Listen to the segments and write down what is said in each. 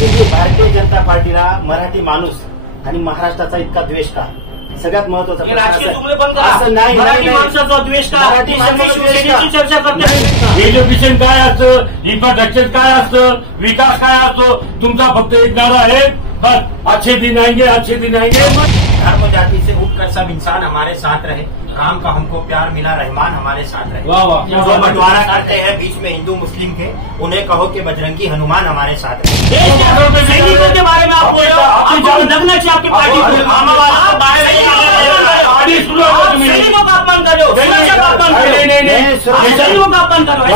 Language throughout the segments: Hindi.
भारतीय जनता पार्टीला मराठी माणूस आणि महाराष्ट्राचा इतका द्वेष का? सगळ्यात महत्वाचा राजकीय जुमले बंद करा. असं नाही, मराठी माणसाचा द्वेष का? मराठी माणसाचा शिवसेनेची चर्चा करते. एज्युकेशन काय असतं, इन्फ्रास्ट्रक्चर काय असतं, विकास काय असतो, तुमचा फक्त एक नारा आहे, बस अच्छे दिन आएंगे, अच्छे दिन आएंगे. धर्म जाति से उठकर सब इंसान हमारे साथ रहे. राम का हमको प्यार मिला, रहमान हमारे साथ रहे. वाह वाह. जो बंटवारा करते हैं बीच में हिंदू मुस्लिम के, उन्हें कहो कि बजरंगी हनुमान हमारे साथ रहे. सैनिकों के बारे में आप बोल रहे हो, आपको लगना चाहिए आपकी पार्टी सैनिकों का अपमान कर रहे हो, सैनिकों का अपमान कर रहे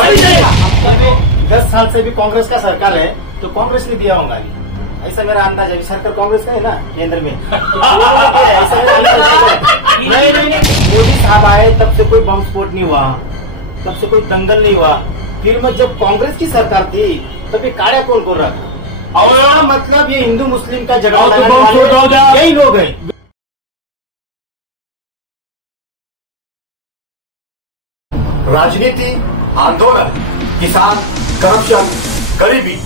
हो. 10 साल से भी कांग्रेस का सरकार है, तो कांग्रेस ने दिया होगा. ऐसा मेरा अंदाज है. सरकार कांग्रेस का है ना केंद्र में. ऐसा मेरा अंदाज है. नहीं, मोदी साहब आए तब से कोई बम स्फोट नहीं हुआ, तब से कोई दंगल नहीं हुआ. फिर में जब कांग्रेस की सरकार थी तब ये काड़ा कौन कर रहा था? और मतलब ये हिंदू मुस्लिम का झगड़ा यही लोग हैं. राजनीति, आंदोलन, किसान, करप्शन, गरीबी,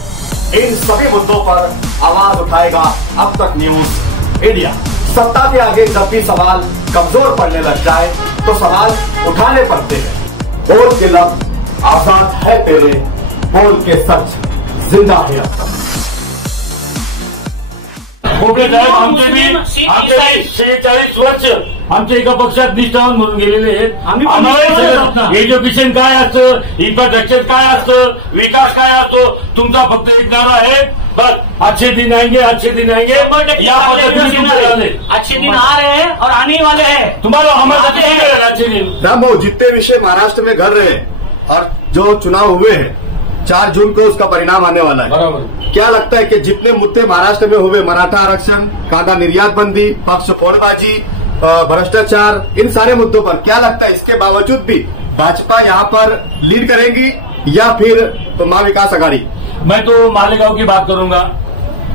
इन सभी मुद्दों पर आवाज उठाएगा अब तक न्यूज इंडिया. सत्ता के आगे जब भी सवाल कमजोर पड़ने लग जाए तो सवाल उठाने पड़ते हैं. बोल के लफ्ज आजाद है तेरे, बोल के सच जिंदा है अब तक. खोबरे साहेब आमचे बी 46 वर्ष आमच्या एका पक्षात निष्ठावान म्हणून गेलेले आहेत. आम्हाला एज्युकेशन काय असतं, इन्फ्रास्ट्रक्चर काय असतं, विकास काय असतो, तुमचा फक्त एक नारा आहे, बस अच्छे दिन आएंगे, अच्छे दिन आएंगे. या पद्धतीने अच्छे दिन आ रहे हैं और आने वाले हैं. तुम्हाला हमारे अच्छे दिन. रामो, जितने विषय महाराष्ट्र में घट रहे हैं और जो चुनाव हुए हैं 4 जून को उसका परिणाम आने वाला है. बराबर. क्या लगता है कि जितने मुद्दे महाराष्ट्र में हुए, मराठा आरक्षण, कांदा निर्यात बंदी, पक्ष फोड़बाजी, भ्रष्टाचार, इन सारे मुद्दों पर क्या लगता है इसके बावजूद भी भाजपा यहाँ पर लीड करेगी या फिर महाविकास आघाड़ी? मैं तो मालेगांव की बात करूंगा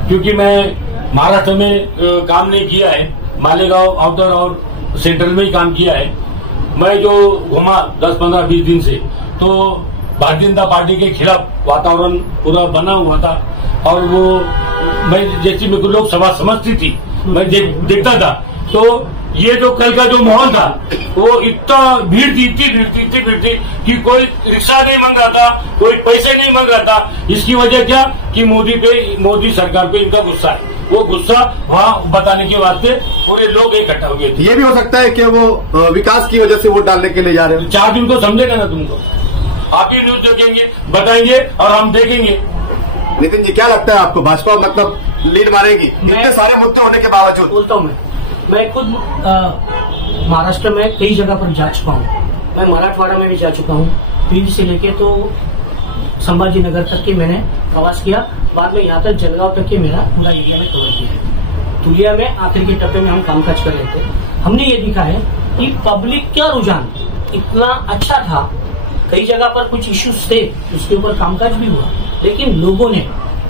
क्योंकि मैं महाराष्ट्र में काम नहीं किया है. मालेगांव आउटर और सेंट्रल में ही काम किया है. मैं जो घूमा 10, 15, 20 दिन से, तो भारतीय जनता पार्टी के खिलाफ वातावरण पूरा बना हुआ था. और वो मैं जैसी मेरे को लोकसभा समझती थी, मैं देखता था, तो ये जो कल का जो माहौल था वो इतना भीड़ थी, इतनी भीड़ थी कि कोई रिक्शा नहीं मांग रहा था, कोई पैसे नहीं मांग रहा था. इसकी वजह क्या कि मोदी सरकार पे इनका गुस्सा है. वो गुस्सा वहाँ बताने के वास्ते पूरे लोग इकट्ठा हो गए थे. ये भी हो सकता है कि वो विकास की वजह से वोट डालने के लिए जा रहे हैं. 4 दिन को समझेगा ना तुमको, आप ही न्यूज देखेंगे, बताएंगे और हम देखेंगे. नितिन जी, क्या लगता है आपको, भाजपा मतलब लीड मारेगी इतने सारे मुद्दे होने के बावजूद? बोलता हूँ मैं खुद महाराष्ट्र में कई जगह पर जा चुका हूँ. मैं मराठवाड़ा में भी जा चुका हूँ. बीड से लेके तो संभाजीनगर तक की मैंने प्रवास किया. बाद में यहाँ तक जलगांव तक की मेरा पूरा एरिया में कवर किया है. तुलिया में आखिर के टप्पे में हम कामकाज कर रहे थे. हमने ये देखा है कि पब्लिक का रुझान इतना अच्छा था. कई जगह पर कुछ इश्यूज थे, उसके ऊपर कामकाज भी हुआ, लेकिन लोगों ने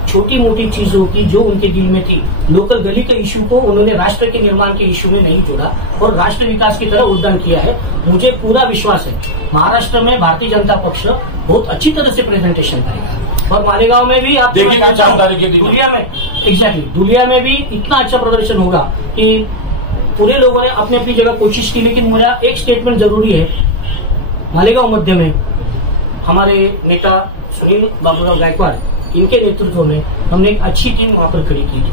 छोटी मोटी चीजों की जो उनके दिल में थी, लोकल गली के इश्यू को उन्होंने राष्ट्र के निर्माण के इश्यू में नहीं जोड़ा और राष्ट्र विकास की तरह उद्यम किया है. मुझे पूरा विश्वास है महाराष्ट्र में भारतीय जनता पक्ष बहुत अच्छी तरह से प्रेजेंटेशन करेगा. और मालेगांव में भी आप देखिए 4 तारीख के दिन दुलिया में दुलिया में भी इतना अच्छा प्रदर्शन होगा कि पूरे लोगों ने अपनी अपनी जगह कोशिश की. लेकिन मेरा एक स्टेटमेंट जरूरी है. मालेगांव मध्य में हमारे नेता सुनील बाबूराव गायकवाड़, इनके नेतृत्व में हमने एक अच्छी टीम वहां पर खड़ी की थी.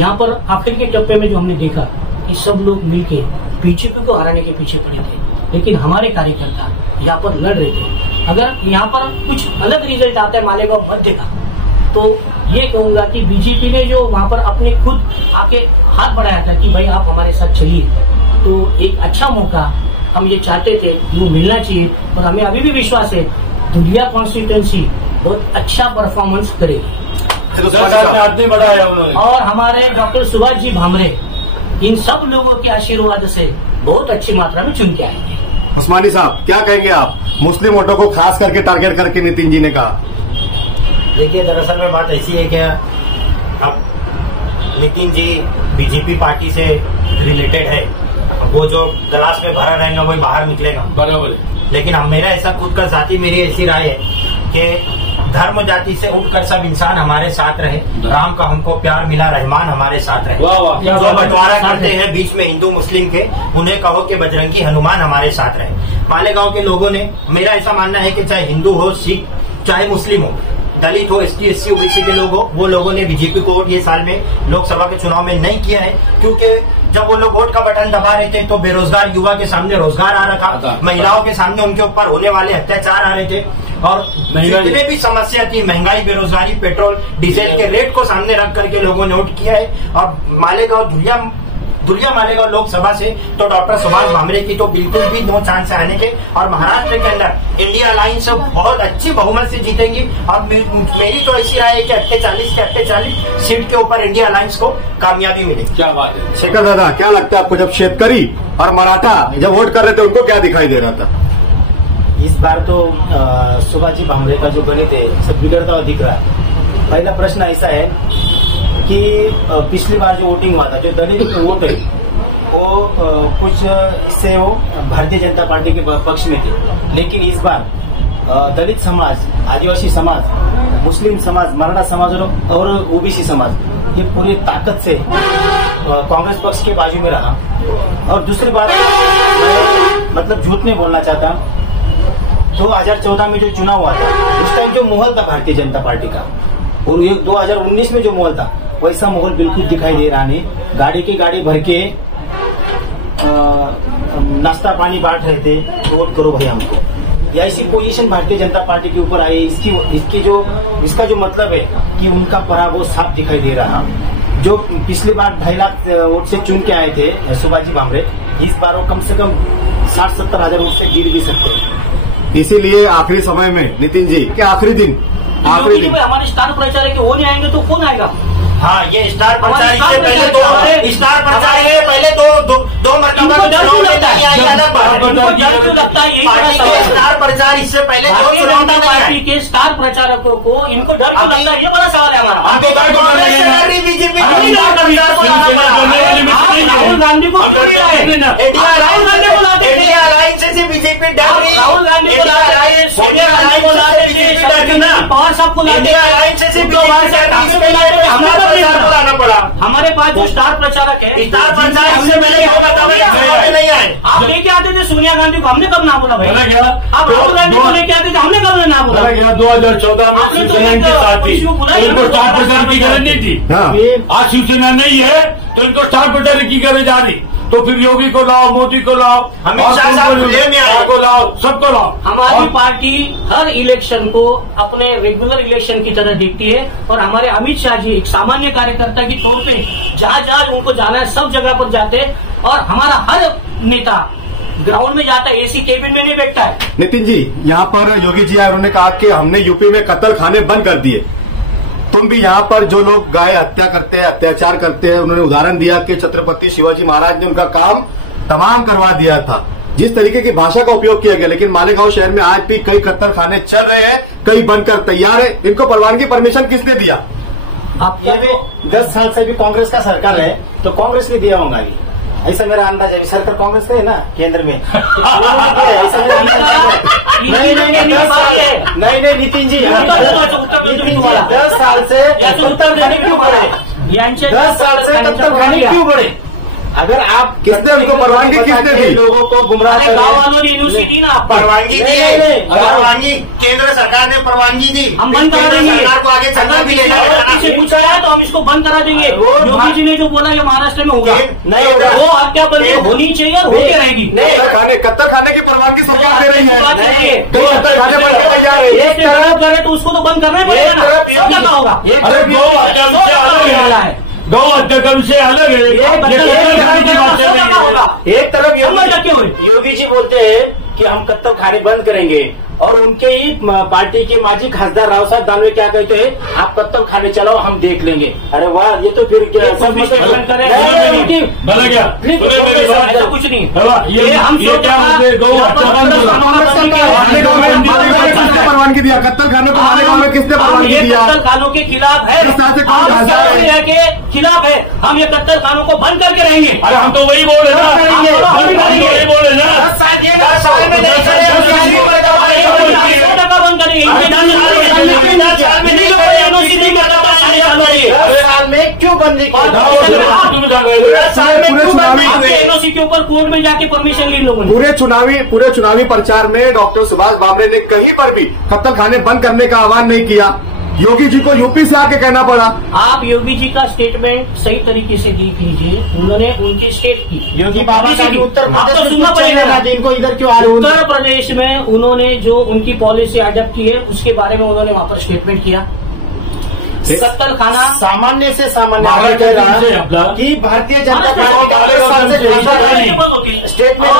यहाँ पर आखिर के टप्पे में जो हमने देखा कि सब लोग मिलके बीजेपी को हराने के पीछे पड़े थे, लेकिन हमारे कार्यकर्ता यहाँ पर लड़ रहे थे. अगर यहाँ पर कुछ अलग रिजल्ट आता है मालेगांव मध्य का, तो ये कहूंगा कि बीजेपी ने जो वहां पर अपने खुद आके हाथ बढ़ाया था कि भाई आप हमारे साथ चलिए, तो एक अच्छा मौका हम ये चाहते थे वो मिलना चाहिए. और हमें अभी भी विश्वास है दुलिया कॉन्स्टिट्यूएंसी बहुत अच्छा परफॉर्मेंस करेगी. बढ़ाया उन्होंने. और हमारे डॉक्टर सुभाष जी भामरे, इन सब लोगों के आशीर्वाद से बहुत अच्छी मात्रा में चुन के आएंगे. उस्मानी साहब, क्या कहेंगे आप? मुस्लिम वोटों को खास करके टारगेट करके नितिन जी ने कहा. देखिए, दरअसल में बात ऐसी है कि अब नितिन जी बीजेपी पार्टी से रिलेटेड है. वो जो गिलास में भरा रहेगा वही बाहर निकलेगा. बराबर है. लेकिन अब मेरा ऐसा खुद का साथी, मेरी ऐसी राय है कि धर्म जाति से उठकर सब इंसान हमारे साथ रहे, राम का हमको प्यार मिला, रहमान हमारे साथ रहे। जो बंटवारा करते हैं बीच में हिंदू मुस्लिम के, उन्हें कहो कि बजरंगी हनुमान हमारे साथ रहे। मालेगांव के लोगों ने, मेरा ऐसा मानना है कि चाहे हिंदू हो, सिख, चाहे मुस्लिम हो, दलित हो, ST SC OBC के लोग हो, वो लोगों ने बीजेपी को वोट ये साल में लोकसभा के चुनाव में नहीं किया है, क्योंकि जब वो लोग वोट का बटन दबा रहे थे तो बेरोजगार युवा के सामने रोजगार आ रहा था, महिलाओं के सामने उनके ऊपर होने वाले अत्याचार आ रहे थे, और जितने भी समस्या थी, महंगाई, बेरोजगारी, पेट्रोल डीजल के रेट को सामने रख करके लोगों ने वोट किया है। और मालेगांव दुलिया मालेगांव लोकसभा से तो डॉक्टर सुभाष भामरे की तो बिल्कुल भी नो चांस है आने के, और महाराष्ट्र के अंदर इंडिया अलायंस बहुत अच्छी बहुमत से जीतेंगी। और मेरी तो ऐसी राय है कि 48 के 48 सीट के ऊपर इंडिया अलायंस को कामयाबी मिलेगी। क्या बात है शेखर दादा, क्या लगता है आपको, जब शेतकरी और मराठा जब वोट कर रहे थे उनको क्या दिखाई दे रहा था? इस बार तो सुभाष जी भामरे का जो गणित है सब बिगड़ता हुआ दिख रहा है। पहला प्रश्न ऐसा है कि पिछली बार जो वोटिंग हुआ था, जो दलित वोट है वो कुछ इससे वो भारतीय जनता पार्टी के पक्ष में थे, लेकिन इस बार दलित समाज, आदिवासी समाज, मुस्लिम समाज, मराठा समाज और OBC समाज ये पूरी ताकत से कांग्रेस पक्ष के बाजू में रहा। और दूसरी बात, मतलब झूठ नहीं बोलना चाहता, 2014 में जो चुनाव हुआ था उस टाइम जो माहौल था भारतीय जनता पार्टी का, और ये 2019 में जो माहौल था वैसा माहौल बिल्कुल दिखाई दे रहा नहीं। गाड़ी की गाड़ी भर के नाश्ता पानी बांट रहे थे, वोट करो भाई हमको, या ऐसी पोजीशन भारतीय जनता पार्टी के ऊपर आई। इसका जो मतलब है कि उनका पराभव साफ दिखाई दे रहा। जो पिछली बार 2.5 लाख वोट से चुन के आए थे सुभाष जी भामरे, इस बार वो कम से कम 60-70 हजार वोट से गिर भी सकते हैं। इसीलिए आखिरी समय में नितिन जी के आखिरी दिन हमारे स्टार प्रचारक वो नहीं आएंगे तो कौन आएगा? हाँ, ये स्टार प्रचार इससे पहले स्टार प्रचार है, पहले दो मरतबा चुनाव में नहीं आई, अलग लगता है यही पार्टी के स्टार प्रचार इससे पहले दो चुनाव में पार्टी के स्टार प्रचारकों को इनको डर क्यों लगता है? ये बड़ा सवाल है हमारा। बीजेपी राहुल गांधी को इंडिया अलायंस से बीजेपी डर रही, राहुल गांधी को लाते, सोनिया गांधी को लाते, पवार साहब को लाते, बुलाना पड़ा। हमारे पास जो स्टार प्रचारक है, स्टार प्रचारक हमसे पहले नहीं आए। आप लेके आते थे सोनिया गांधी को, हमने कब ना बोला भाई? आप राहुल गांधी को लेके आते थे, हमने कब ना बोला? 2014 में शिवसेना के साथ थी, इनको स्टार प्रचार की गरज नहीं थी। आज शिवसेना नहीं है तो इनको स्टार प्रचार की गरज आ रही, तो फिर योगी को लाओ, मोदी को लाओ, अमित शाह को लाओ, सबको लाओ। हमारी पार्टी हर इलेक्शन को अपने रेगुलर इलेक्शन की तरह देखती है, और हमारे अमित शाह जी एक सामान्य कार्यकर्ता की तौर पे जहाँ जहाँ उनको जाना है सब जगह पर जाते हैं, और हमारा हर नेता ग्राउंड में जाता है, AC केबिन में नहीं बैठता है। नितिन जी, यहाँ पर योगी जी आए, उन्होंने कहा कि हमने यूपी में कत्ल खाने बंद कर दिए। तुम भी यहाँ पर जो लोग गाय हत्या करते हैं, अत्याचार करते हैं, उन्होंने उदाहरण दिया कि छत्रपति शिवाजी महाराज ने उनका काम तमाम करवा दिया था। जिस तरीके की भाषा का उपयोग किया गया, लेकिन मालेगांव शहर में आज भी कई कत्ल खाने चल रहे हैं, कई बनकर तैयार है। इनको परवानगी, परमिशन किसने दिया? आप ये भी 10 साल से भी कांग्रेस का सरकार है तो कांग्रेस ने दिया होगा अभी, ऐसा मेरा अंदाज है। सरकार कांग्रेस का है ना केंद्र में, ऐसा मेरा अंदाज है। नहीं नितिन जी, 10 साल से कत्ल खाने क्यों बढ़े? 10 साल से कत्ल खाने क्यों बढ़े? अगर आप किसने उनको परवानगी किसने दी? लोगों को गुमराह कर गाँव वालों ने यूनिवर्सिटी ना परवानगी दी, परवानगी केंद्र सरकार ने परवानगी दी। हम बंद करा देंगे, सरकार को आगे चलना भी लेना से पूछा है तो हम इसको बंद करा देंगे। योगी जी ने जो बोला ये महाराष्ट्र में होगा, नहीं होगा, वो हत्या बंदी होनी चाहिए और होती रहेगी। कत्ल खाने की परवानगी सरकार दे रही है। एक तरफ करे तो उसको तो बंद करना ही पड़ेगा ना, क्या होगा? गौ हत्या का विषय अलग है। एक तरफ योगी जी बोलते हैं कि हम कत्ल खाने बंद करेंगे, और उनके ही पार्टी के माजी खासदार राव साहब दानवे क्या कहते हैं, आप कत्ल खाने चलाओ हम देख लेंगे। अरे वाह, ये तो फिर ऐसा कुछ नहीं, ये हम परवानगी दिया कत्ल खाने को? मालेगांव में किसने परवानगी दिया? कत्ल खानों के खिलाफ है, खिलाफ है। हम ये कत्ल खानों को बंद करके रहेंगे। अरे हम तो वही बोल रहे ना, बंद करेंगे। साल में क्यों बंदी एनओसी के ऊपर कोर्ट में जाके परमिशन ली लोगों ने। पूरे चुनावी प्रचार में डॉक्टर सुभाष भामरे ने कहीं पर भी कत्ल खाने बंद करने का आह्वान नहीं किया। योगी जी को यूपी से आके कहना पड़ा। आप योगी जी का स्टेटमेंट सही तरीके से देख लीजिए, उन्होंने उनकी स्टेट की योगी बाबा का उत्तर आपको सुनना पड़ेगा, इनको इधर क्यों आ रहे हैं। उत्तर प्रदेश में उन्होंने जो उनकी पॉलिसी अडॉप्ट की है उसके बारे में उन्होंने वहां पर स्टेटमेंट किया। कत्ल खाना सामान्य से सामान्य कह रहा है कि भारतीय जनता पार्टी स्टेटमेंट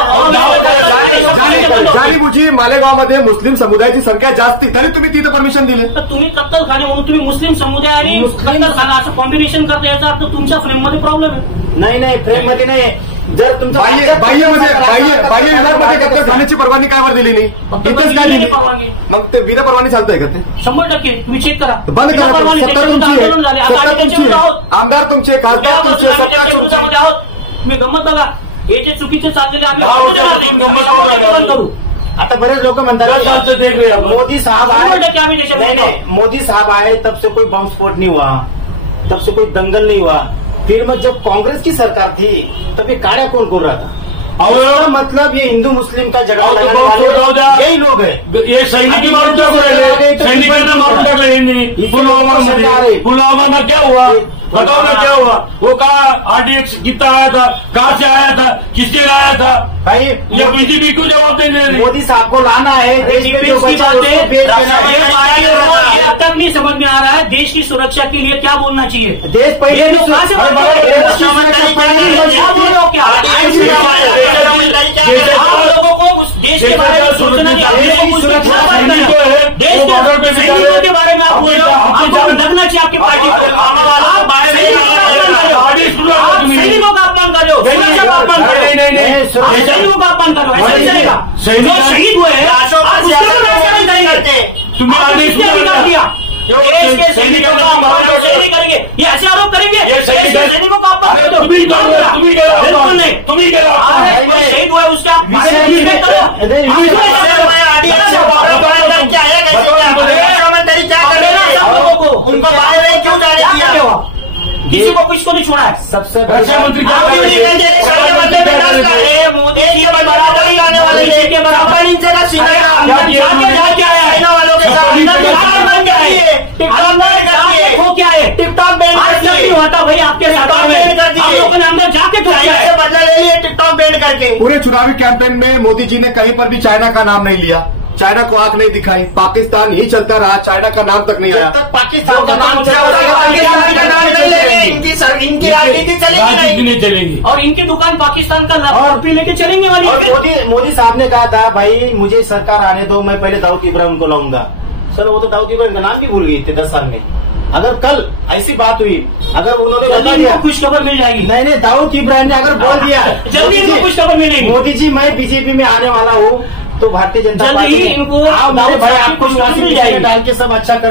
जानी बुजी मालेगावमध्ये मुस्लिम समुदायाची संख्या जास्त तरी तुम्ही तिथे परमिशन दिले। तर तुम्ही कत्तल खाणे म्हणून तुम्ही मुस्लिम समुदाय आणि कत्तल खाना असं कॉम्बिनेशन करता याचा अर्थ तुमच्या फ्रेममध्ये प्रॉब्लेम आहे। नाही फ्रेममध्ये नाही, जर तुमचं बाह्य विभागामध्ये कत्तल खाण्याची परवानगी काय वर दिली नाही, इथेच काय दिली, मग ते बिना परवानगी चालतंय का ते? 100% तुम्ही चेक करा, बंद करा। सत्ता तुमची आहे, आमदार तुमचे, खासदार तुमचे, सत्ता तुमची आहोत। तुम्ही गंमत बघा, हे जे चुकीचे चाललेले आम्ही बंद करू। आता बरेच लोग म्हणतात मोदी साहब आए, मोदी साहब आए तब से कोई बम स्फोट नहीं हुआ, तब से कोई दंगल नहीं हुआ। फिर जब कांग्रेस की सरकार थी तब ये काड़ा कौन कर रहा था? और मतलब ये हिंदू मुस्लिम का झगड़ा लगाने वाले यही लोग हैं। ये सैनिक मारून सैनिकांना मारून टाकले पुलवामा में क्या हुआ बताओ ना, क्या हुआ? वो कहा RDX कितना आया था, कहाँ से आया था, किसके आया था भाई? ये बीजेपी को जवाब देने मोदी साहब को लाना है, देश में जो बचा है अब तक नहीं समझ में आ रहा है देश की सुरक्षा के लिए क्या बोलना चाहिए। देश पहले लोगों को देश के बारे में सोचना के बारे में आप बोल रहे हो, आपको लगना चाहिए आपकी पार्टी सैनिकों का अपमान कर रहे हो, सुरक्षा का अपमान कर रहे हो, सैनिकों का अपमान कर रहे हो, ऐसा नहीं चलेगा। जो शहीद हुए हैं देश के सैनिकों का अपमान करेंगे, ये ऐसे आरोप करेंगे सैनिकों का अपमान कर दो, बिल्कुल नहीं। शहीद हुआ उसका उनको क्यों जाने दिया, किसी को कुछ को नहीं छोड़ा है। सबसे रक्षा मंत्री मोदी जी के बराबर आने वाले के बराबर क्या है टिकटॉक बैन होता भाई आपके लोगों ने अंदर जाके बदला ले लिया टिकटॉक बैन करके। पूरे चुनावी कैंपेन में मोदी जी ने कहीं पर भी चाइना का नाम नहीं लिया, चाइना को आंख नहीं दिखाई, पाकिस्तान ही चलता रहा, चाइना का नाम तक नहीं आया। पाकिस्तान का नाम इनकी राजनीति चलेगी और इनकी दुकान पाकिस्तान का और लेके चलेंगे वाली। मोदी साहब ने कहा था भाई मुझे सरकार आने दो, मैं पहले दाऊद इब्राहिम को लाऊंगा। सर वो तो दाऊद इब्राहिम का नाम भी भूल गई थे 10 साल में। अगर कल ऐसी बात हुई, अगर उन्होंने बता दिया कुछ खबर मिल जाएगी। नहीं दाऊद इब्राहिम ने अगर बोल दिया जल्दी इनको कुछ खबर मिलेगी, मोदी जी मैं बीजेपी में आने वाला हूँ, तो भारतीय जनता पार्टी इनको भाई आपको डाल के सब अच्छा कर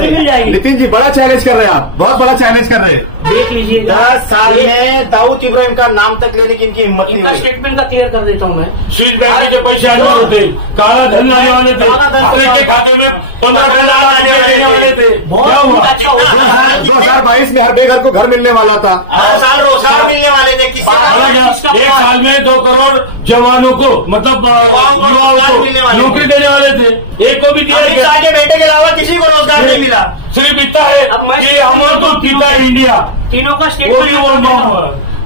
मिल जाएगी। नितिन जी बड़ा चैलेंज कर रहे हैं आप, बहुत बड़ा चैलेंज कर रहे हैं। देख लीजिए 10 साल में दाऊद इब्राहिम का नाम तक लेने की इनकी हिम्मत नहीं। स्टेटमेंट का क्लियर कर देता हूँ मैं। स्विस बैंक के पैसे आने वाले थे, काला धन आने वाले थे, के खाते में 15 आने वाले थे। क्या हुआ? 2022 में हर बेघर को घर मिलने वाला था, हर साल रोजगार मिलने वाले थे। एक साल में 2 करोड़ जवानों को मतलब युवाओं को नौकरी देने वाले थे, एक को भी दिया। के बेटे के अलावा किसी को रोजगार नहीं मिला। सिर्फ इतना है कि हमारा तो पीता है इंडिया। तीनों का स्टेटमेंट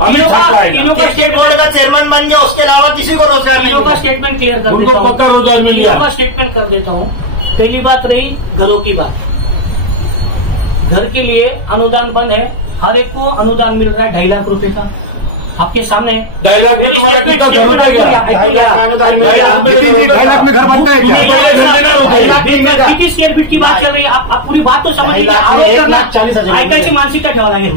तीनों का स्टेट बोर्ड का चेयरमैन बन गया, उसके अलावा किसी को रोजगार नहीं। तीनों का स्टेटमेंट क्लियर कर देता हूँ, पक्का रोजगार मिल गया। का स्टेटमेंट कर देता हूँ। पहली बात रही घरों की बात, घर के लिए अनुदान बंद है, हर एक को अनुदान मिल रहा है 2.5 लाख रुपए का, आपके सामने 2.5 लाख में घर बनता है। किती स्क्वेअर फीट की बात चल रही है, आप पूरी बात तो समझिए। ऐकायची मानसिकता ठेवा लागेल।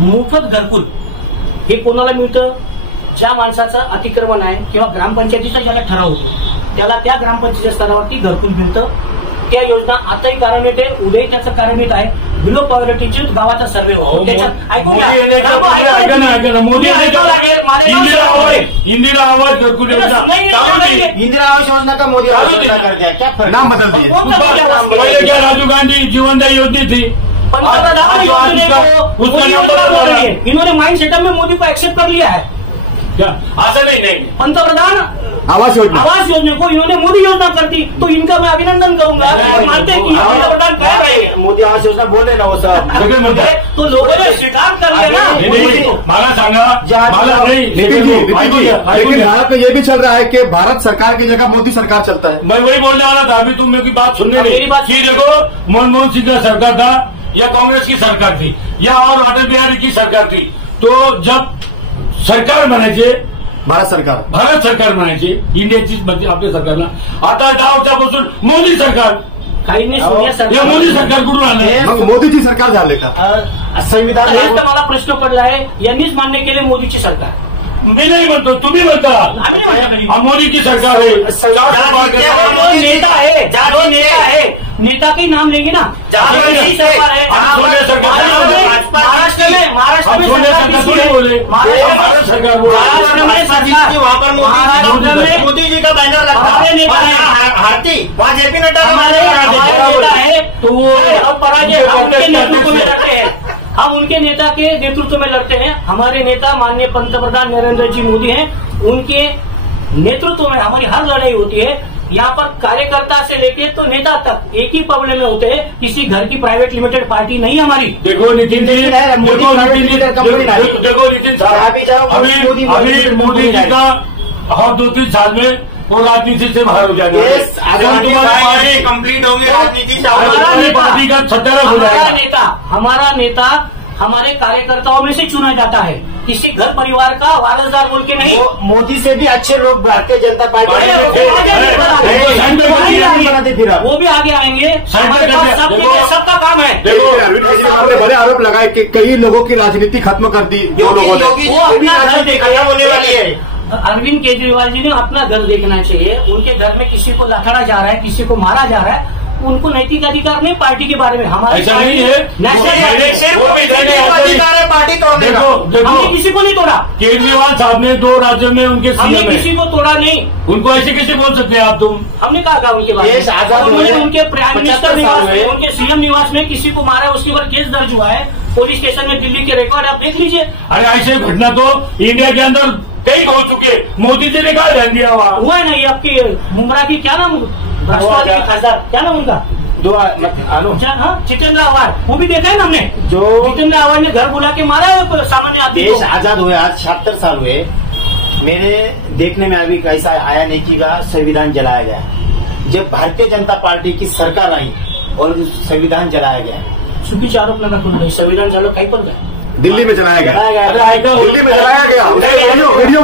मोफत घरकुल हे कोणाला मिळतं? ज्या माणसाचं अतिक्रमण आहे किंवा ग्रामपंचायतीचा ज्याला ठराव होतो त्याला त्या ग्रामपंचायतीच्या स्तरावरती घरकुल मिळतं। त्या योजना आताही कार्यान्वित आहे, उद्याही त्याचं कार्यान्वित आहे। बिलो पॉवर्टीचे गावाचा सर्वे होतो त्याच्यात ऐकून घ्या. मोदी इंदिरा आवाज घरकुल इंदिरा आवास योजना का मोदी आवास योजना कर दिया, क्या फर्क? नाम बदल दिए. पहले क्या राजीव गांधी जीवनदायी योजना थी, इन्होंने माइंड सेटअप में मोदी को एक्सेप्ट कर लिया है. क्या ऐसा नहीं पंतप्रधान आवास योजना को इन्होंने मोदी योजना कर दी, तो इनका मैं अभिनंदन करूंगा. मानते हैं कि पंतप्रधान कर रहे हैं. मोदी आवास योजना बोले ना वो सब, तो लोगों ने स्वीकार कर लिया ना. मला सांगा लेकिन भारत में ये भी चल रहा है कि भारत सरकार की जगह मोदी सरकार चलता है. मैं वही बोलने वाला था, अभी तुम मेरी बात सुनने मेरी बात नहीं. देखो मनमोहन सिंह का सरकार था या कांग्रेस की सरकार थी या और अटल बिहारी की सरकार थी, तो जब सरकार बनायचे भारत सरकार म्हणायची इंडियाची आपल्या सरकारला, आता डावच्यापासून मोदी सरकार काही नाही. सोनिया या मोदी सरकार कुठून आलं? मग मोदीची सरकार झाले का? संविधान हेच तर मला प्रश्न पडला आहे. यांनीच मान्य केले मोदीची सरकार. मी नाही म्हणतो, तुम्ही म्हणता आम्ही नाही म्हणत. मोदीची सरकार है. जो नेता है नेता का ही नाम लेंगे ना. सरकार है महाराष्ट्र में महाराष्ट्र में मोदी जी का बैनर लगता हाथी, वहाँ जेपी नड्डा नेता है, तो वो अब पराजय उनके नेतृत्व में लड़ते हैं. हम उनके नेता के नेतृत्व में लड़ते हैं. हमारे नेता माननीय पंतप्रधान नरेंद्र जी मोदी हैं, उनके नेतृत्व में हमारी हर लड़ाई होती है. यहाँ पर कार्यकर्ता से लेके तो नेता तक एक ही प्रॉब्लम में होते हैं. किसी घर की प्राइवेट लिमिटेड पार्टी नहीं हमारी. देखो नितिन जी, देखो नितिन साहब, अभी मोदी जी का और 2-3 साल में वो राजनीति से बाहर हो जाएगा. पार्टी कंप्लीट होंगे, राजनीति से पार्टी का छत्तर हो जाएगा. हमारा नेता हमारे कार्यकर्ताओं में से चुना जाता है, किसी घर परिवार का वारसदार बोल के नहीं. मोदी से भी अच्छे लोग भारतीय जनता पार्टी वो भी आगे आएंगे. हमारे पास सबका काम है. अरविंद केजरीवाल ने बड़े आरोप लगाए कि कई लोगों की राजनीति खत्म कर दी. जो लोगों ने वो अपना घर देखना होने वाली है. अरविंद केजरीवाल जी ने अपना घर देखना चाहिए. उनके घर में किसी को लखड़ा जा रहा है, किसी को मारा जा रहा है, उनको नैतिक अधिकार नहीं पार्टी के बारे में. हमारे ऐसा नहीं है, अधिकार है पार्टी तोड़ने का. हमने किसी को नहीं तोड़ा. केजरीवाल साहब ने 2 राज्यों में उनके हमने किसी को तोड़ा नहीं. उनको ऐसे कैसे बोल सकते हैं आप? तुम हमने कहा उनके बारे में. उन्होंने उनके प्राइम मिनिस्टर निवास में, उनके सीएम निवास में किसी को मारा, उसके ऊपर केस दर्ज हुआ है पुलिस स्टेशन में. दिल्ली के रिकॉर्ड आप देख लीजिए. अरे ऐसे घटना तो इंडिया के अंदर कई हो चुके. मोदी जी ने कहा ध्यान दिया हुआ है नहीं. आपकी मुमरा की क्या नाम, राष्ट्रवादी के खासदार क्या नाम उनका, जितेंद्र आवाज, वो भी देखा है ना हमने. जो जितेंद्र आवाज ने घर बुला के मारा है सामान्य आदमी. देश आजाद हुए आज 76 साल हुए. मेरे देखने में अभी कैसा आया नहीं कि संविधान जलाया गया. जब भारतीय जनता पार्टी की सरकार आई और संविधान जलाया गया. चुकीचे आरोप नका करू. संविधान झालं काही पण काय दिल्ली में जलाया गया. दिल्ली में जलाया गया. वीडियो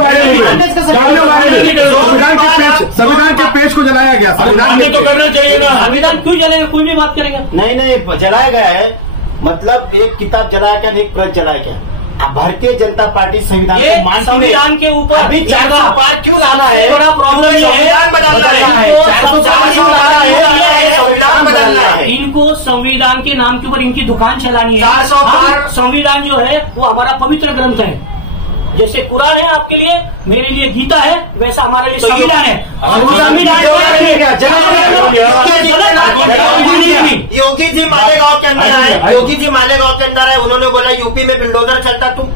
संविधान के पेज को जलाया गया. संविधान तो करना चाहिए ना. संविधान क्यों जलेगा, कोई भी बात करेगा. नहीं जलाया गया है. मतलब एक किताब जलाया गया, एक प्रत जलाया गया. अब भारतीय जनता पार्टी संविधान को मानती है. संविधान के ऊपर अभी 405 क्यों लाना है? बड़ा प्रॉब्लम है. संविधान बदलना है. संविधान बदलना है. इनको संविधान के नाम के ऊपर इनकी दुकान चलानी है. 405 संविधान जो है वो हमारा पवित्र ग्रंथ है. जैसे कुरान है आपके लिए, मेरे लिए गीता है, वैसा हमारे लिए संविधान है. योगी जी मालेगांव के अंदर है. योगी जी मालेगांव के अंदर है. उन्होंने बोला यूपी में बुलडोजर चलता. तुम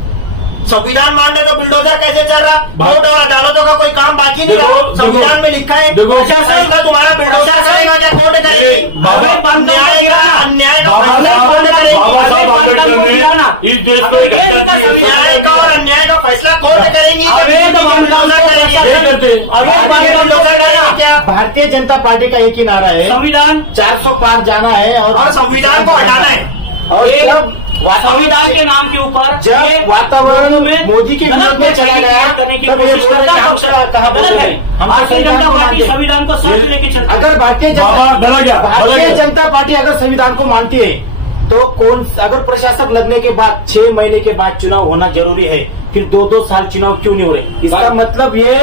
संविधान मानने तो बुलडोजर कैसे चल रहा? वोट और अदालतों का कोई काम बाकी नहीं रहा. संविधान में लिखा है फैसला तुम्हारा बुलडोजर करेगा या कोर्ट करेगी. अन्याय का कोर्ट करेगी. इस देश को न्याय का और अन्याय का फैसला कोर्ट करेंगी. क्या भारतीय जनता पार्टी का एक ही नारा है, संविधान 405 जाना है और संविधान को हटाना है. और संविधान के नाम के ऊपर जब वातावरण में मोदी के विरोध में चला गया करने की कोशिश करता है. भारतीय जनता पार्टी संविधान को साथ लेके चलती है. अगर भारतीय जनता पार्टी अगर संविधान को मानती है तो अगर प्रशासक लगने के बाद 6 महीने के बाद चुनाव होना जरूरी है, फिर 2-2 साल चुनाव क्यों नहीं हो रहे? इसका मतलब ये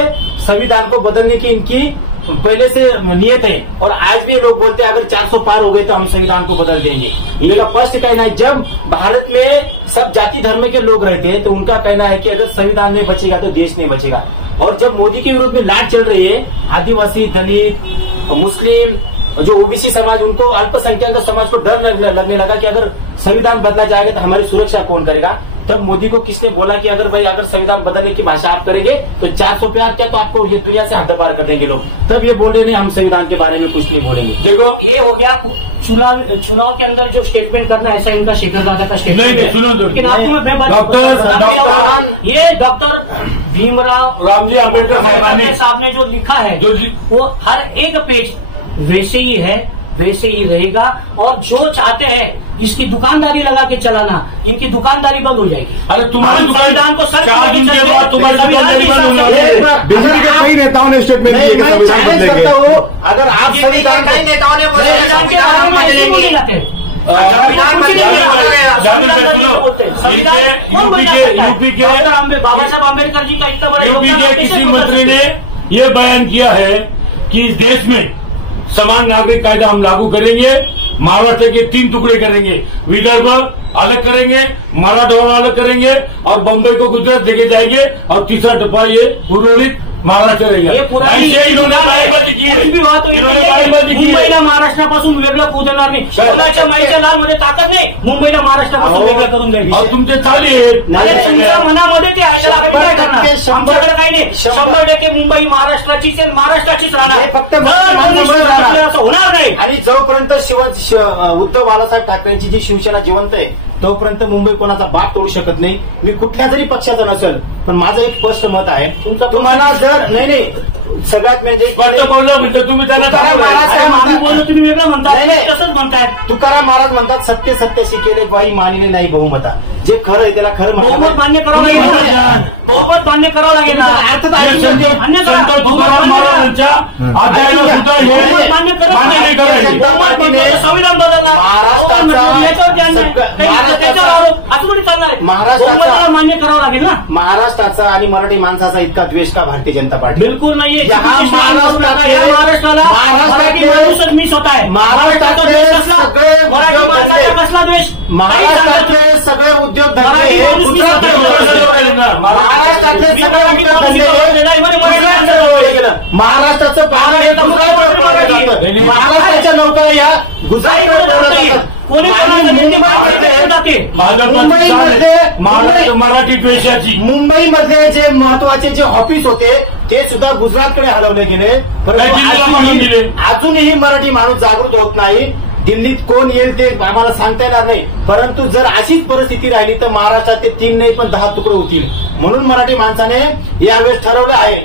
संविधान को बदलने की इनकी पहले से नियत है और आज भी लोग बोलते हैं अगर 400 पार हो गए तो हम संविधान को बदल देंगे। इनका स्पष्ट कहना है जब भारत में सब जाति धर्म के लोग रहते हैं तो उनका कहना है कि अगर संविधान नहीं बचेगा तो देश नहीं बचेगा। और जब मोदी के विरुद्ध में लाट चल रही है, आदिवासी, दलित, मुस्लिम, जो ओबीसी समाज, उनको अल्पसंख्यक समाज को डर लगने लगा कि अगर संविधान बदला जाएगा तो हमारी सुरक्षा कौन करेगा। तब मोदी को किसने बोला कि अगर संविधान बदलने की भाषा आप करेंगे तो 400 पे क्या तो आपको ये दुनिया से हद्दपार कर देंगे लोग। तब ये बोल रहे नहीं हम संविधान के बारे में कुछ नहीं बोलेंगे। देखो ये हो गया चुनाव के अंदर जो स्टेटमेंट करना, ऐसा इनका शेखर दादा का स्टेटमेंट है। लेकिन आपको मैं ये डॉक्टर भीमराव रामजी आम्बेडकर साहब ने जो लिखा है वो हर एक पेज वैसे ही है, वैसे ही रहेगा। और जो चाहते हैं इसकी दुकानदारी लगा के चलाना, इनकी दुकानदारी बंद हो जाएगी। अरे तुम्हारी संविधान को 4 दिन के बाद तुम्हारी दुकानदारी बंद हो जाएगी। बिजली के कई नेताओं ने स्टेटमेंट दिए कि संविधान बदलेंगे। अगर आप संविधान कई नेताओं ने बोले यूपी के बाबा साहब अम्बेडकर जी का इतना बड़ा यूपी के किसी मंत्री ने ये बयान किया है कि इस देश में समान नागरिक कायदा हम लागू करेंगे, महाराष्ट्र के 3 टुकड़े करेंगे, विदर्भ अलग करेंगे, मराठवाड़ा अलग करेंगे और बम्बई को गुजरात देके जाएंगे और तीसरा डब्बा ये उर्वरित महाराष्ट्र रहेगा। इन्होंने मुंबईला महाराष्ट्रापासून वेगळं करू देणार नाही। कोणाच्या माईच्या लालमध्ये ताकद नाही मुंबईला महाराष्ट्रापासून वेगळं करून द्यायची। और तुमचे चालेल तुमच्या मनामध्ये ते काय करणार, आमच्याकडे काही नाही। 100% मुंबई महाराष्ट्राचीच महाराष्ट्राचीच राहणार, फक्त असं होणार नाही। आणि जोपर्यंत उद्धव बाळासाहेब ठाकरेंची जी शिवसेना जिवंत आहे तोपर्यंत मुंबई कोणाचा बाप तोडू शकत नाही। मी कुठल्या जरी पक्षाचा नसेल पण माझं एक स्पष्ट मत आहे, तुम्हाला जर नाही सगळ्यात म्हणजे म्हणजे तुम्ही त्याला बोललो तुम्ही वेगळं म्हणताय, तसंच म्हणताय। तुकाराम महाराज म्हणतात सत्य सत्याशी केले बाई मानिले नाही बहुमता। जे खरं आहे त्याला खरं बहुमत मान्य करावं लागेल, बहुमत मान्य करावं लागेल ना। तुकाराम महाराजांच्या अध्यायाला सुद्धा हे मान्य करत संविधान बदलला महाराष्ट्राचा मान्य करावं लागेल ना। महाराष्ट्राचा आणि मराठी माणसाचा इतका द्वेष का भारतीय जनता पार्टी? बिलकुल नाहीये। महाराष्ट्राला मराठी माणूसच मिस होत आहे। महाराष्ट्रातले सगळे मराठी माणसाचा कसला द्वेष? महाराष्ट्रातले सगळे उद्योगधंदे महाराष्ट्रातले सगळे महाराष्ट्राचं महाराष्ट्राच्या नोकऱ्या या गुजरात मराठी द्वेषाची मुंबईमध्ये जे महत्वाचे जे ऑफिस होते ते सुद्धा गुजरातकडे हलवले गेले। अजूनही मराठी माणूस जागृत होत नाही। दिल्लीत कोण येईल ते आम्हाला सांगता येणार नाही, परंतु जर अशीच परिस्थिती राहिली तर महाराष्ट्रात ते 3 नाही पण 10 तुकडे होतील। म्हणून मराठी माणसाने यावेळेस ठरवलं आहे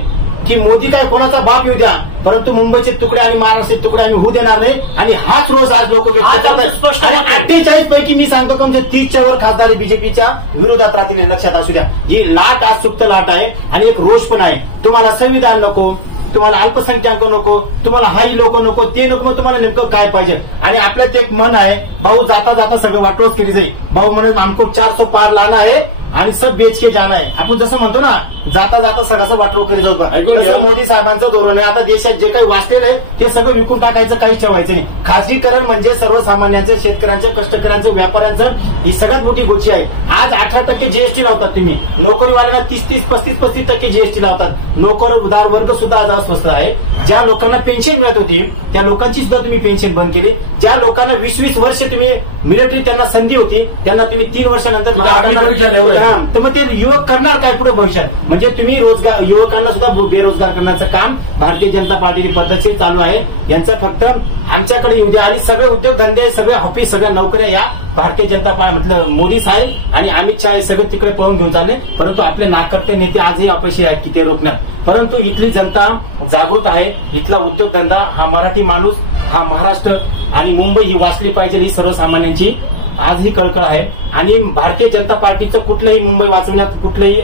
की मोदी काय कोणाचा बाप येऊ द्या परंतु मुंबईचे तुकडे आणि महाराष्ट्राचे तुकडे आम्ही होऊ देणार नाही। आणि हाच रोज आज लोक 48 पैकी मी सांगतो कम 30च्या वर खासदार बीजेपीच्या विरोधात राहतील हे लक्षात असू द्या। ही लाट आज सुप्त लाट आहे आणि एक रोष पण आहे। तुम्हाला संविधान नको, तुम्हाला अल्पसंख्याक नको, तुम्हाला हाई लोक नको, ते नको, मग तुम्हाला नेमकं काय पाहिजे? आणि आपल्यात एक मन आहे, भाऊ जाता जाता सगळं वाटोच केली जाईल। भाऊ म्हणून आमको 400 पार लाना आहे आणि सब बेच के जाना आहे। आपण जसं म्हणतो ना जाता जाता सगळं वाटोळ करीत होतं, तसं मोदी साहेबांचं धोरण आहे। आता देशात जे काही वाचलेलं आहे ते सगळं विकून टाकायचं, काहीच ठेवायचं नाही। खासगीकरण म्हणजे सर्वसामान्यांचं, शेतकऱ्यांचं, कष्टकऱ्यांचं, व्यापाऱ्यांचं ही सगळ्यात मोठी गोष्टी आहे। आज 18% जीएसटी लावतात तुम्ही, नोकरीवाल्यांना 30-30, 35-35% जीएसटी लावतात। नोकर वर्ग सुद्धा आज अस्वस्थ आहे। ज्या लोकांना पेन्शन मिळत होती त्या लोकांची सुद्धा तुम्ही पेन्शन बंद केली। ज्या लोकांना 20-20 वर्ष तुम्ही मिलिटरी त्यांना संधी होती त्यांना तुम्ही 3 वर्षानंतर तर मग ते युवक करणार काय पुढे भविष्यात? म्हणजे तुम्ही रोजगार युवकांना सुद्धा बेरोजगार करण्याचं काम भारतीय जनता पार्टीची पद्धतशीर चालू आहे। यांचा फक्त आमच्याकडे येऊ द्या आणि सगळे उद्योगधंदे, सगळे ऑफिस, सगळ्या नोकऱ्या या भारतीय जनता पार्टी मतलब मोदी साहेब आणि अमित शहा हे सगळे तिकडे पळून घेऊन चालले। परंतु आपले नाकर्ते नेते आजही अपयशी आहेत की ते रोखण्यात, परंतु इथली जनता जागृत आहे। इथला उद्योगधंदा हा मराठी माणूस, हा महाराष्ट्र आणि मुंबई ही वाचली पाहिजे ही सर्वसामान्यांची आजही कळकळ आहे। आणि भारतीय जनता पार्टीचं कुठलंही मुंबई वाचवण्यात कुठलंही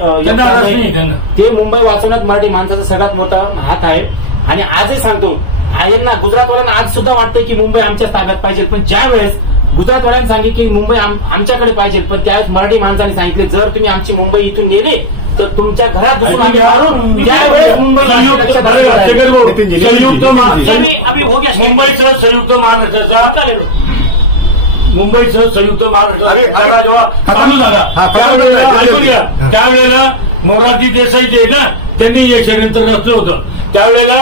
ते मुंबई वाचवण्यात मराठी माणसाचा सगळ्यात मोठा हात आहे। आणि आजही सांगतो यांना गुजरातवाल्यांना आज सुद्धा वाटतं की मुंबई आमच्या ताब्यात पाहिजे, पण ज्या वेळेस गुजरातवाल्यांनी सांगितले की मुंबई आमच्याकडे पाहिजे पण त्यावेळेस मराठी माणसाने सांगितले जर तुम्ही आमची मुंबई इथून नेली तर तुमच्या घरात घुसून आम्ही नितीनजी, त्यावेळेस संयुक्त अभी हो गया मुंबईसह संयुक्त महाराष्ट्राचा जेव्हा चालू झाला त्यावेळेला मोरारजी देसाई जे ना त्यांनी हे षडयंत्र रचलं होतं. त्यावेळेला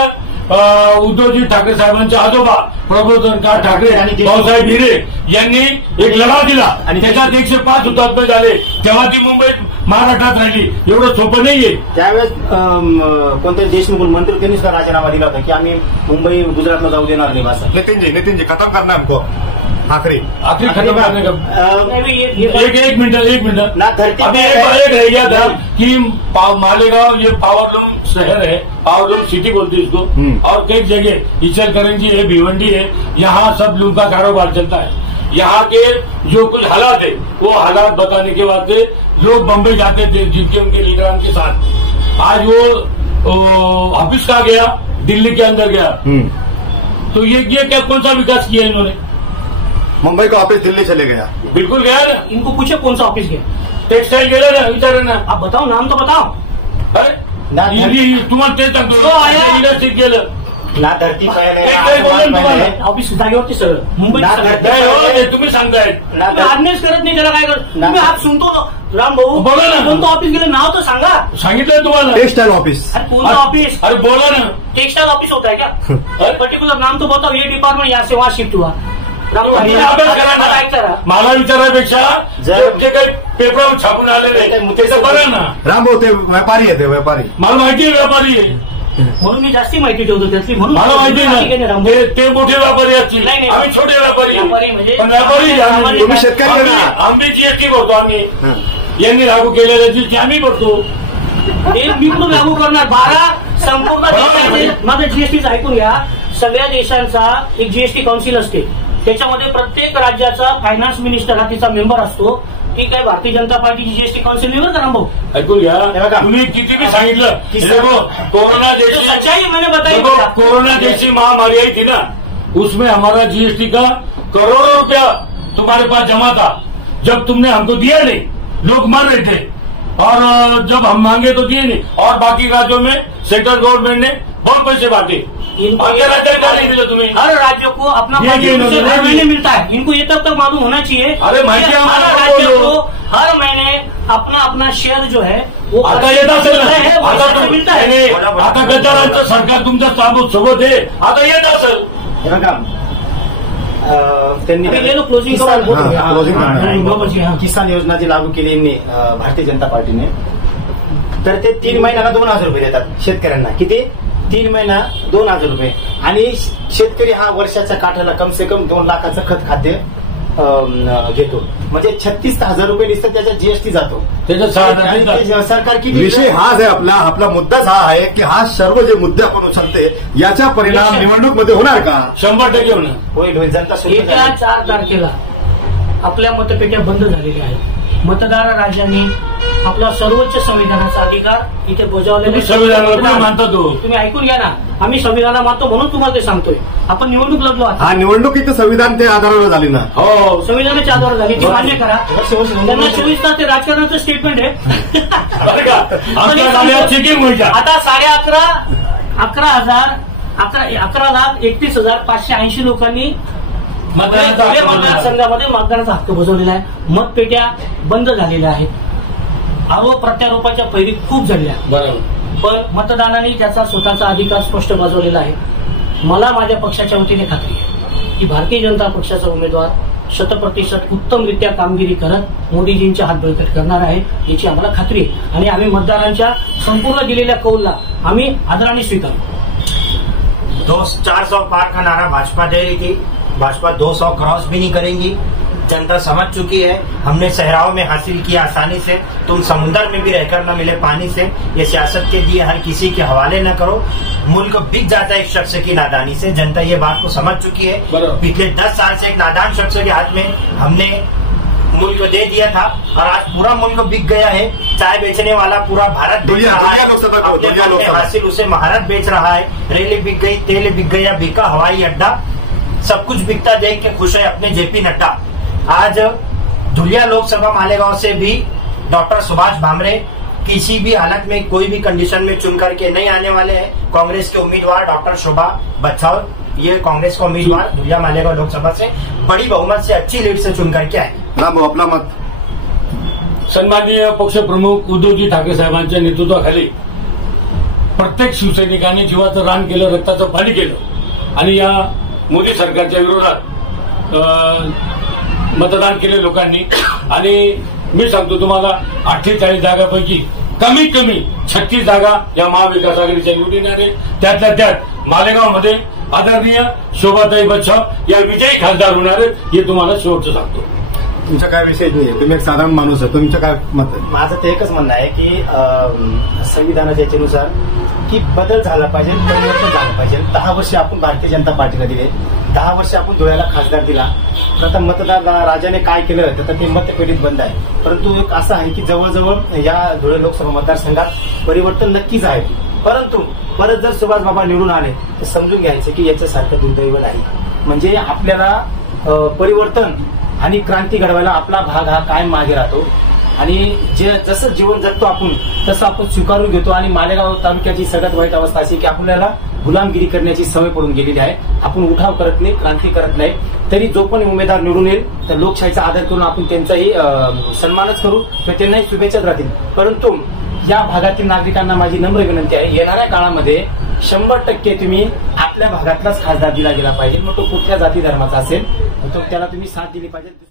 उद्धवजी ठाकरे साहेबांचे आजोबा प्रबोधनकार ठाकरे आणि भाऊसाहेब हिरे यांनी एक लढा दिला आणि त्याच्यात 105 हुतात्मे झाले. तेव्हा ती मुंबईत महाराष्ट्रात राहिली. एवढं सोपं नाहीये. त्यावेळेस कोणत्या देशमुख मंत्री त्यांनी सुद्धा राजीनामा दिला होता की आम्ही मुंबई गुजरातला जाऊ देणार नाही. बस नितिन जी खत्म करना हमको. आखिरी खत्म करने का एक मिनट ना धरती अभी एक रह गया था कि मालेगांव ये पावरलूम शहर है, पावरलूम सिटी बोलते इसको. और कई जगह इचलकरंजी है, भिवंडी है, यहाँ सब लोगों का कारोबार चलता है. यहाँ के जो कुछ हालात है वो हालात बताने के वास्ते लोग बम्बई जाते थे जिनके उनके लीडरान के साथ. आज वो ऑफिस का गया, दिल्ली के अंदर गया. तो ये क्या कौन सा विकास किया इन्होंने? मुंबई का ऑफिस दिल्ली चले गया. बिल्कुल गया ना. इनको पूछे कौन सा ऑफिस गया. टेक्सटाइल गेला ना, विचारा ना. आप बताओ, नाम तो बताओ. अरे तुम्हाला ते सांगतो गेलं ना धरती ऑफिस जागेवरती सगळं मुंबईत तुम्ही सांगताय आज्ञाच करत नाही. त्याला काय करत तुम्ही हात सुनतो राम भाऊ. बोला ना. कोणतं ऑफिस गेलं नाव तर सांगा. सांगितलं तुम्हाला टेक्सटाइल ऑफिस. कोणतं ऑफिस? अरे बोला ना. टेक्सटाइल ऑफिस होता है क्या? पर्टिकुलर नाम तो बताओ. ये डिपार्टमेंट यहाँ से वहाँ शिफ्ट हुआ. मला विचारापेक्षा जे काही पेपर छापून आलेले त्याचं बघा ना. राम भाऊ ते व्यापारी आहे. ते व्यापारी मला माहिती आहे व्यापारी आहे म्हणून मी जास्ती माहिती ठेवतो त्यातली. म्हणून मला माहिती नाही ते मोठे व्यापारी असतील. आम्ही छोटे व्यापारी पण व्यापारी तुम्ही शेतकरी आम्ही जीएसटी भरतो. आम्ही यांनी लागू केलेल्या जीएसटी आम्ही भरतो. मी कुठून लागू करणार? 12 संपूर्ण माझं जीएसटीचं ऐकून घ्या. सगळ्या देशांचा एक जीएसटी काउन्सिल असते. त्याच्यामध्ये प्रत्येक राज्याचा फायनान्स मिनिस्टर हा तिचा मेंबर असतो. ठीक आहे. भारतीय जनता पार्टीची जीएसटी काउन्सिल मेंबर का भाऊ? ऐकून घ्या. तुम्ही किती भी सांगितलं कोरोना जैसी सच्चाई मैंने बताई. कोरोना जैसी महामारी आई थी ना, उसमें हमारा जीएसटी का करोड़ों रुपया तुम्हारे पास जमा था. जब तुमने हमको दिया नहीं, लोग मर रहे थे. और जब हम मांगे तो दिए नहीं. और बाकी राज्यों में सेंट्रल गवर्नमेंट ने बहुत पैसे बांटे. तुम्हें हर राज्य को अपना हर महीने मिलता है. इनको ये तब तक मालूम होना चाहिए. अरे माहिती हर राज्य को हर महीने अपना अपना शेअर जो है वो आता येत असेल ना. आता मिळता है. आता गजारांचं सरकार तुमच्या सोबत आहे. आता येत असेल. त्यांनी क्लोजिंग किसान योजना जी लागू केली यांनी भारतीय जनता पार्टीने, तर ते 3 महिन्याला 2,000 रुपये देतात शेतकऱ्यांना. किती? 3 महिना 2,000 रुपये. आणि शेतकरी हा वर्षाच्या काठाला कम से कम 2 लाखाचं खत खाते घेतो. म्हणजे 36,000 रुपये नुसतं त्याच्या जीएसटी जातो. सरकार किती विषय हाच आहे. आपला मुद्दाच हा आहे की हा सर्व जे मुद्दे आपण उचलते याचा परिणाम निवडणूक मध्ये होणार का? 100% होणार. होईल. जनता येत्या 4 तारखेला आपल्या मतपेट्या बंद झालेल्या आहेत. मतदार राजांनी आपला सर्वोच्च संविधानाचा अधिकार इथे बजावलेला. संविधानाला मानतो तुम्ही ऐकून घ्या ना. आम्ही संविधानाला मानतो म्हणून तुम्हाला ते सांगतोय. आपण निवडणूक लढलो. हा निवडणूक इथं संविधान ते आधारावर झाली ना. हो संविधानाच्या आधारावर झाली. ती मान्य करा. त्यांना 24 तास ते राजकारणाचं स्टेटमेंट आहे. आता 11,31,580 लोकांनी मतदारसंघामध्ये मतदानाचा हक्क बजावलेला आहे. मतपेट्या बंद झालेल्या आहेत. आरोप प्रत्यारोपाच्या पैरी खूप झाल्या. बरोबर. पण मतदारांनी त्याचा स्वतःचा अधिकार स्पष्ट बजावलेला आहे. मला माझ्या पक्षाच्या वतीने खात्री आहे की भारतीय जनता पक्षाचा उमेदवार 100% उत्तमरित्या कामगिरी करत मोदीजींच्या हात बळकट करणार आहे याची आम्हाला खात्री आहे. आणि आम्ही मतदारांच्या संपूर्ण दिलेल्या कौलला आम्ही आदराने स्वीकारतो. 400 पार का नारा भाजपा दे रही थी. भाजपा 200 क्रॉस भी नहीं करेंगी. जनता समझ चुकी है. हमने सहराओं में हासिल किया आसानी से. तुम समुद्र में भी रहकर न मिले पानी से. ये सियासत के दिए हर किसी के हवाले न करो. मुल्क बिक जाता है एक शख्स की नादानी से. जनता ये बात को समझ चुकी है. पिछले 10 साल से एक नादान शख्स के हाथ में हमने मुल्क दे दिया था और आज पूरा मुल्क बिक गया है. चाय बेचने वाला पूरा भारत बेच रहा है. हासिल उसे महारत बेच रहा है. रेलें बिक गई, तेल बिक गया, बिका हवाई अड्डा. सब कुछ बिकता देख के खुश है अपने जेपी नड्डा. आज धुलिया लोकसभा मालेगांव से भी डॉक्टर सुभाष भामरे किसी भी हालत में कोई भी कंडीशन में चुन करके नहीं आने वाले हैं। कांग्रेस के उम्मीदवार डॉक्टर शोभा बच्छाव, ये कांग्रेस का उम्मीदवार धुलिया मालेगांव लोकसभा से बड़ी बहुमत से अच्छी लीड से चुन करके आए। अपना मत। सन्माननीय पक्ष प्रमुख उद्धवजी ठाकरे साहेबांच्या नेतृत्वाखाली प्रत्येक शिवसैनिकांनी जीवाचं रान केलं, रक्ताचं पाणी केलं आणि या मोदी सरकारच्या विरोधात मतदान केले लोकांनी। आणि मी सांगतो तुम्हाला 48 जागांपैकी कमीत कमी 36 जागा या महाविकास आघाडीच्या निवडून येणार आहे। त्यातल्या त्यात मालेगावमध्ये आदरणीय शोभाताई बच्छाव या विजयी खासदार होणार आहेत, हे तुम्हाला शेवटचं सांगतो। तुमचा काय विषय नाही, तुम्ही एक साधारण माणूस आहे, तुमचं काय मत आहे? माझं ते एकच म्हणणं आहे की संविधानाच्या याच्यानुसार की बदल झाला पाहिजे, परिवर्तन झालं पाहिजे। 10 वर्ष आपण भारतीय जनता पार्टीला दिले, 10 वर्ष आपण धुळ्याला खासदार दिला। प्रथम मतदार राजाने काय केलं तर ते मतपेटीत बंद आहे, परंतु एक असं आहे की जवळजवळ या धुळे लोकसभा मतदारसंघात परिवर्तन नक्कीच आहे। परंतु परत जर सुभाष बाबा निवडून आले तर समजून घ्यायचं की याच्यासारखं दुर्दैव नाही। म्हणजे आपल्याला परिवर्तन आणि क्रांती घडवायला आपला भाग हा कायम मागे राहतो आणि जसं जीवन जगतो आपण तसं आपण स्वीकारून घेतो। आणि मालेगाव तालुक्याची सगळ्यात वाईट अवस्था अशी की आपल्याला गुलामगिरी करण्याची सवय पडून गेलेली आहे। आपण उठाव करत नाही, क्रांती करत नाही। तरी जो पण उमेदवार निवडून येईल तर लोकशाहीचा आदर करून आपण त्यांचाही सन्मानच करू, तर त्यांनाही शुभेच्छाच राहतील। परंतु या भागातील नागरिकांना माझी नम्र विनंती आहे, येणाऱ्या काळामध्ये 100% तुम्ही आपल्या भागातलाच खासदार दिला गेला पाहिजे। मग तो कुठल्या जाती धर्माचा असेल तो त्याला तुम्ही साथ दिली पाहिजे।